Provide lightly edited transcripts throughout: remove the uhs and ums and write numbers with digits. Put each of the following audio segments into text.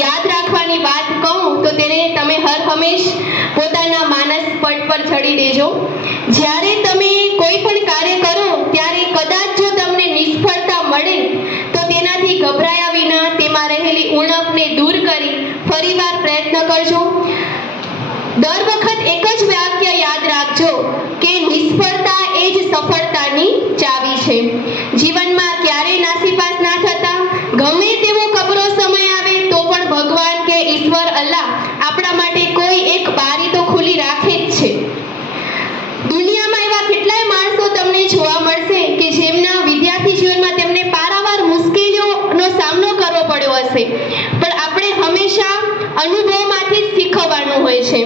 યાદ રાખવાની વાત કહું તો તેને તમે હર હંમેશ પોતાના માનસ પટ પર ચડી દેજો. જ્યારે તમે કોઈ પણ કાર્ય કરો ત્યારે કદાચ જો તમને નિષ્ફળતા મળે તો તેનાથી ગભરાયા વિના તેમાં રહેલી ઉણપને દૂર કરી ફરીવાર પ્રયત્ન કરજો. દર વખત એક જ વાક્ય યાદ રાખજો કે નિષ્ફળતા એ જ સફળતાની ચાવી છે. જીવનમાં ક્યારેય નાસીપાસ ના થતા, ગમે તેવો કપરો સમય આવે તો પણ ભગવાન કે ઈશ્વર અલ્લાહ આપણા માટે કોઈ એક બારી તો ખુલ્લી રાખે જ છે. દુનિયામાં એવા કેટલાય માણસો તમને જોવા મળશે કે જેમના વિદ્યાર્થી જીવનમાં તેમને પારાવાર મુશ્કેલીઓનો સામનો કરવો પડ્યો હશે, પણ આપણે હંમેશા અનુભવમાંથી જ શીખવવાનું હોય છે.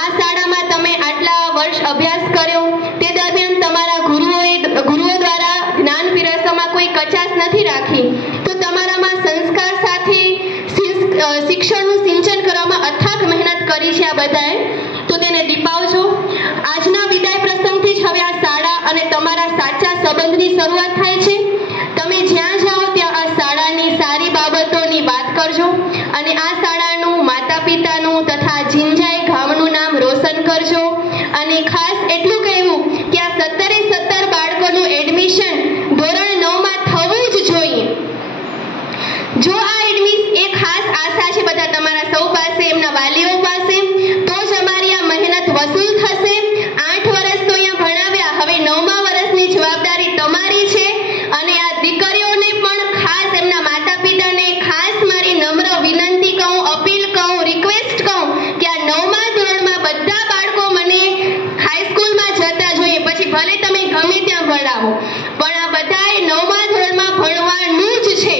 આ શાળામાં તમે આટલા વર્ષ અભ્યાસ કર્યો તે દરમિયાન તમારા ગુરુઓ દ્વારા જ્ઞાન પીરસવામાં કોઈ કચાશ નથી રાખી, તો તમારામાં સંસ્કાર સાથે શિક્ષણનું સિંચન કરવામાં અથાગ મહેનત કરી છે આ બધાએ, તો તેને દીપાવજો. આજના વિદાય પ્રસંગથી જ હવે આ શાળા અને તમારા સાચા સંબંધની શરૂઆત થાય છે. તમે જ્યાં જાઓ ત્યાં આ શાળાની સારી બાબતોની વાત કરજો અને આ શાળાનું, માતા પિતાનું તથા જિંજાઈ ગામનું નામ રોશન કરજો. અને ખાસ એટલું કહેવું કે આ 17 બાળકોનું એડમિશન ધોરણ 9માં થવું જ જોઈએ. જો આ એક ખાસ આશા છે બધા તમારા સૌ પાસે, એમના વાલીઓ પાસે, તો જ અમારી આ મહેનત વસૂલ થશે. 8 વર્ષ તો અહીંયા ભણાવ્યા, હવે 9મા વર્ષની જવાબદારી તમારી છે. અને આ દીકરીઓને પણ ખાસ એમના માતા પિતાને ખાસ મારી નમ્ર વિનંતી કહું, અપીલ કહું, રિક્વેસ્ટ કહું કે આ 9મા ધોરણમાં બધા બાળકો મને હાઈસ્કૂલમાં જતા જોઈએ, પછી ભલે તમે ગમે ત્યાં ભણાવો, પણ આ બધાએ 9મા ધોરણમાં ભણવાનું જ છે.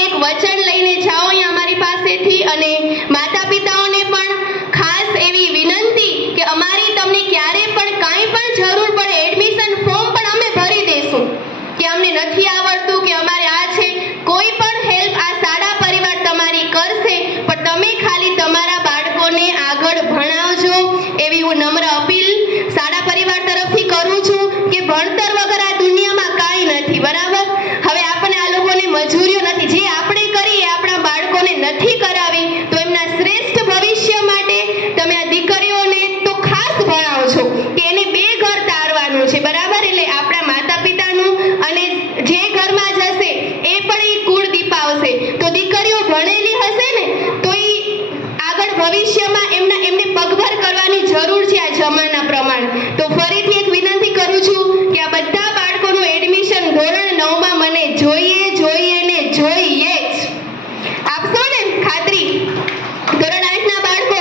એક વચન લઈને જાઓ અહીંયા અમારી પાસેથી. અને માતા પિતાઓને પણ ખાસ એવી વિનંતી કે અમારી તમને ક્યારે પણ કાંઈ પણ જરૂર પડે, એડમિશન ફોર્મ પણ અમે ભરી દેશું, કે અમને નથી આવડતું કે અમારે આ છે, કોઈ પણ હેલ્પ આ શાળા પરિવાર તમારી કરશે, પણ તમે ખાલી તમારા બાળકોને આગળ ભણાવજો એવી હું નમ્ર અપીલ શાળા પરિવાર તરફથી કરું છું. કે ભણતર વગર આ દુનિયામાં કાંઈ નથી, બરાબર? હવે આપણે આ લોકોને મજૂરીઓ નથી, જે આપણે કરીએ આપણા બાળકોને નથી કરાવી, તો એમના શ્રેષ્ઠ ભવિષ્ય માટે તમે આ દીકરીઓને તો ખાસ ભણાવજો કે એને બે ઘર તારવાનું છે, બરાબર? એટલે આપણા માતા પિતાનું અને જે ઘરમાં જશે એ પણ એ કુળ દીપાવશે. તો દીકરીઓ ભણેલી હશે ને તો એ આગળ ભવિષ્યમાં એમને પગભર કરવાની જરૂર છે આ જમાના પ્રમાણે. તો ફરીથી એક વિનંતી કરું છું કે આ બધા બાળકોનું એડમિશન ધોરણ 9માં મને જોઈએ ને જોઈએ જ. આપશો ને ખાતરી? ધોરણ 8ના બાળકો